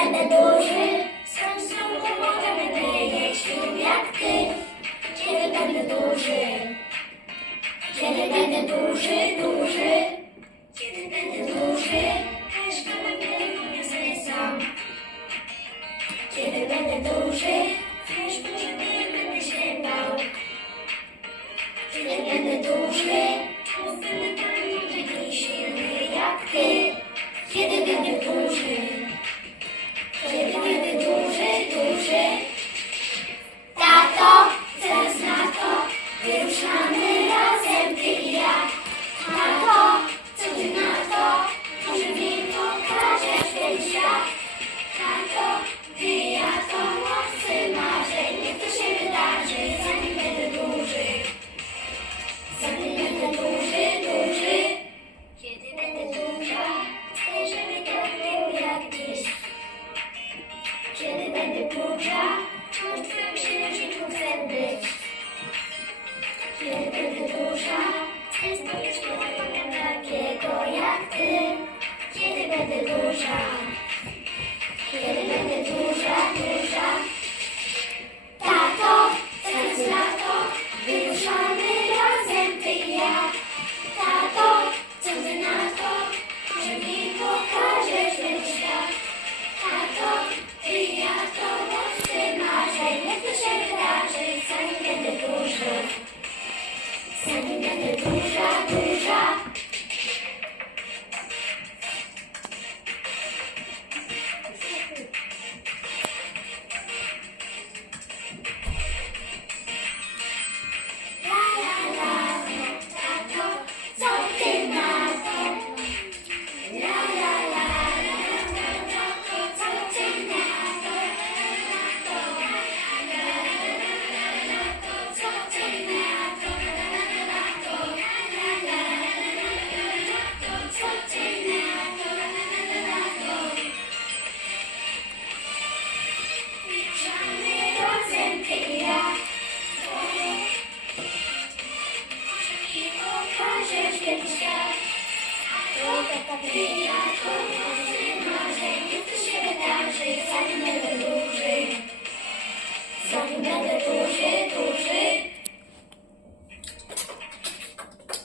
będę duży, sam możemy wyjeść jak ty. Kiedy będę duży, kiedy będę duży, kiedy będę duży, też będę poniosę sam. Kiedy będę duży, też nie będę się bał. Kiedy będę duży, to będę tak mądry i silny jak ty. Kiedy będę duży, kiedy będę duży, tato, zaraz na to wyruszamy razem ty i ja. Tato, co ty na to? Może mi pokażesz ten świat? Tato, ty i ja to mocy marzeń, niech to się wydarzy, zanim będę duży. Zanim będę duży, kiedy będę duża, chcę, żeby to było jak dziś. Kiedy będę duża, to w twoim księżniku chcę być. Kiedy będę duża, chcę spełnić marzenia takiego jak ty. Kiedy będę duża, kiedy będę duża, tato, teraz lato, wyruszamy razem ty i ja. Tato, co ty na to? Może mi pokażesz ten świat? Tato, ty i ja to mocy marzeń, niech to się wydarzy, zanim będę duża. Zanim będę duża. Pokażesz ten świat, to taka